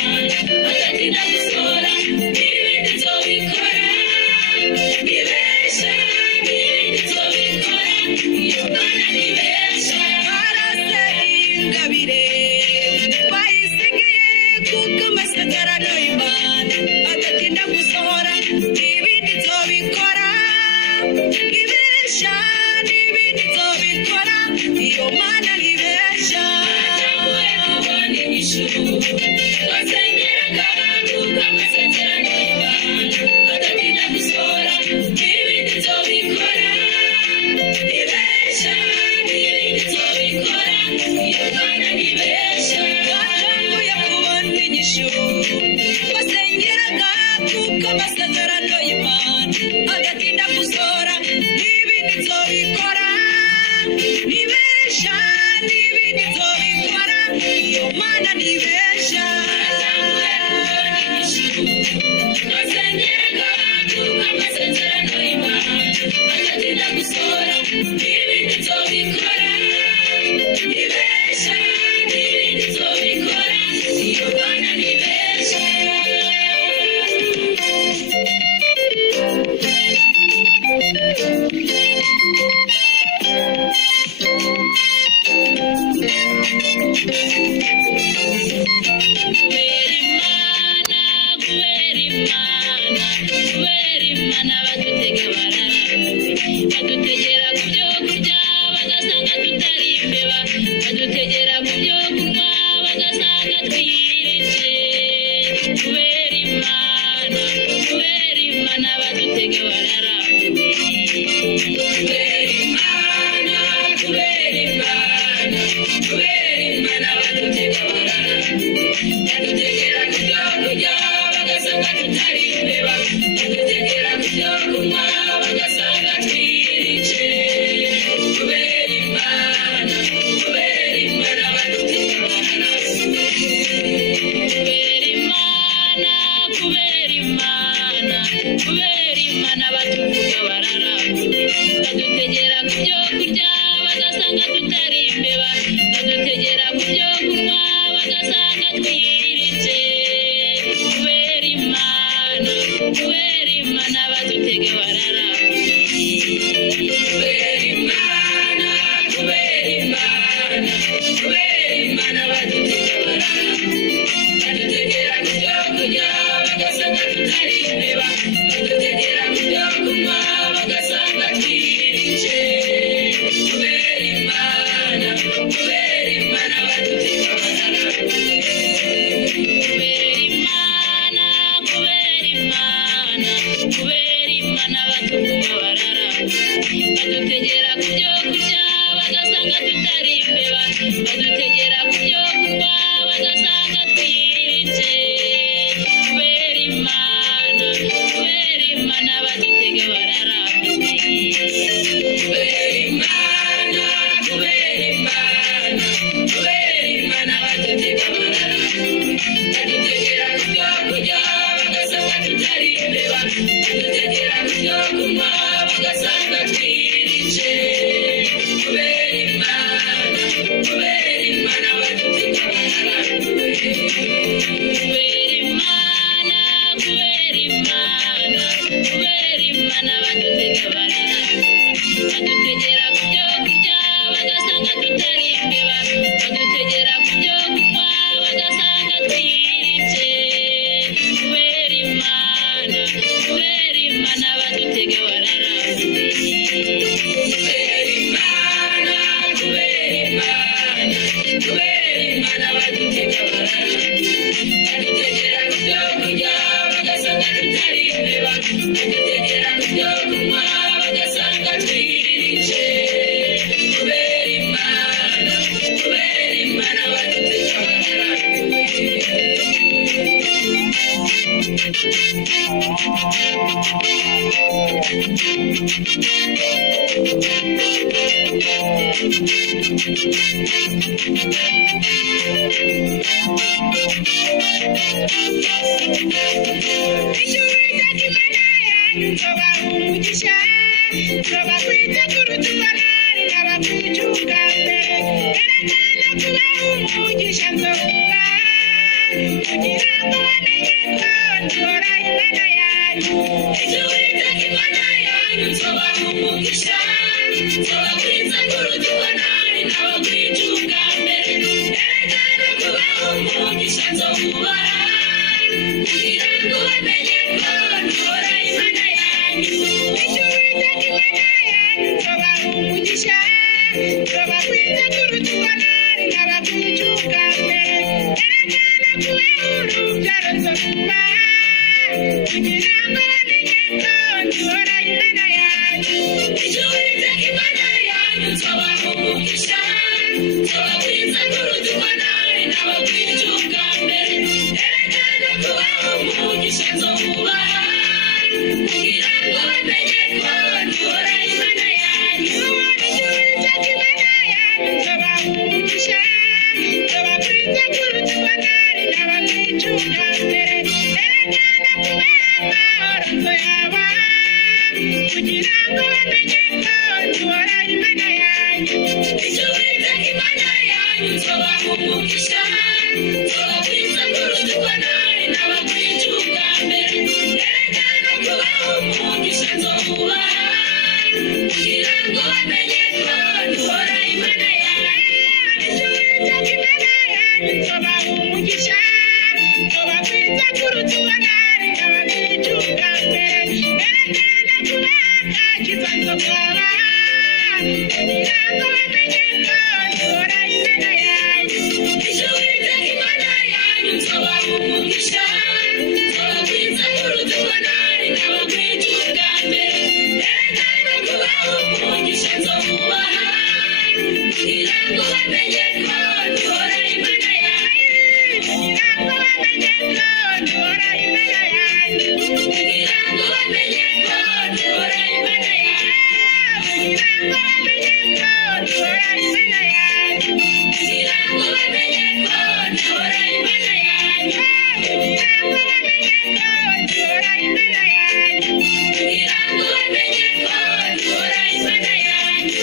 agatinda gusohora n'ibindi nzobikora nibesha n'ibindi nzobikora iyo mana nibesha barase ingabire bayisigiye kuko amasezerano y'Imana agatinda gusohora n'ibindi nzobikora nibesha n'ibindi nzobikora iyo mana nibesha nawe kubona inyishu wasengeraga kuko amasezerano y'Imana agatinda gusohora n'ibindi nzobikora nibesha n'ibindi nzobikora iyo mana nibesha nawe kubona inyishu wasengeraga kuko amasezerano y'Imana agatinda gusohora n'ibindi nzobikora nibesha n'ibindi nzobikora iyo mana nibesha wasengeraga kuko amasezerano y'Imana agatinda gusohora n'ibindi nzobikora nibesha n'ibindi nzobikora iyo mana nibesha kubera Imana badutega bararambiwe badutegera ku byo kurya bagasanga tutari imbeba badutegera ku byo kunywa bagasanga twiyiritse kubera Imana badutega bararambiwe kubera Imana badutega bararambiwe badutegera ku byo kurya bagasanga tutari imbeba badutegera ku byo kunywa bagasanga twiyiritse kubera Imana badutega bararambiwe kubera Imana batuvuga bararambiwe badutegera ku byo kurya bagasanga tutari imbeba badutegera ku byo kunywa bagasanga twiyiritse kubera Imana badutega bararambiwe kubera Imana badutega bararambiwe badutegera ku byo kurya bagasanga tutari imbeba badutegera ku byo kunywa bagasanga twiyiritse kubera Imana badutega bararambiwe kubera Imana batuvuga bararambiwe badutegera ku byo kurya bagasanga tutari imbeba badutegera ku byo kunywa bagasanga twiyiritse kubera Imana badutega bararambiwe kubera Imana badutega bararambiwe badutegera ku byo kurya bagasanga tutari imbeba badutegera ku byo kunywa bagasanga twiyiritse kubera Imana badutega bararambiwe kubera Imana badutega bararambiwe badutegera ku byo kurya bagasanga tutari imbeba badutegera ku byo kunywa bagasanga twiyiritse kubera Imana badutega bararambiwe kubera Imana badutega bararambiwe badutegera ku byo kurya bagasanga tutari imbeba badutegera ku byo kunywa bagasanga twiyiritse kubera Imana badutega kugira ngo bamenye ko ndora Imana yanyu. Ejo Uwiteka Imana yanyu nzobaha umugisha, nzobagwiza kuruta uko nari nabagwije ubwa mbere. Erega no kubaha umugisha nzowubaha, kugira ngo bamenye ko ndora Imana yanyu. Ejo Uwiteka Imana yanyu nzobaha umugisha, nzobagwiza kuruta uko nari nabagwije ubwa mbere. Erega no kubaha urubyaro nzowubaha, kugira ngo bamenye ko ndora Imana yanyu. Ejo Uwiteka Imana yanyu nzobaha umugisha, nzobagwiza kuruta uko nari nabagwije ubwa mbere. Erega no kubaha umugisha nzowubaha, kugira ngo bamenye ko ndora Imana yanyu. Ejo Uwiteka Imana yanyu nzobaha umugisha, nzobagwiza kuruta uko nari nabagwije ubwa mbere. Erega no kubaha amahoro nzoyabaha, kugira ngo bamenye ko ndora Imana yanyu. Ejo Uwiteka Imana yanyu nzobaha umugisha, nzobagwiza kuruta uko nari nabagwije ubwa mbere. Erega no kubaha umugisha nzowubaha, kugira ngo bamenye ko ndora Imana yanyu. Ejo Uwiteka Imana yanyu nzobaha umugisha, nzobagwiza kuruta uko nari nabagwije ubwa mbere. Erega no kubaha agakiza nzokabaha, kugira ngo bamenye ko ndora Imana yanyu. Ejo Uwiteka Imana yanyu nzobaha umugisha, nzobagwiza kuruta uko nari nabagwije ubwa mbere. Erega no kubaha umugisha nzowubaha, kugira ngo bamenye ko ndora Imana yanyu. Kugira ngo bamenye ko ndora Imana yanyu. Kugira ngo bamenye ko ndora Imana yanyu. Kugira ngo bamenye ko ndora Imana yanyu. Kugira ngo bamenye ko ndora Imana yanyu. Kugira ngo bamenye ko ndora Imana yanyu. Kugira ngo bamenye ko ndora Imana yanyu.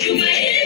Tumaini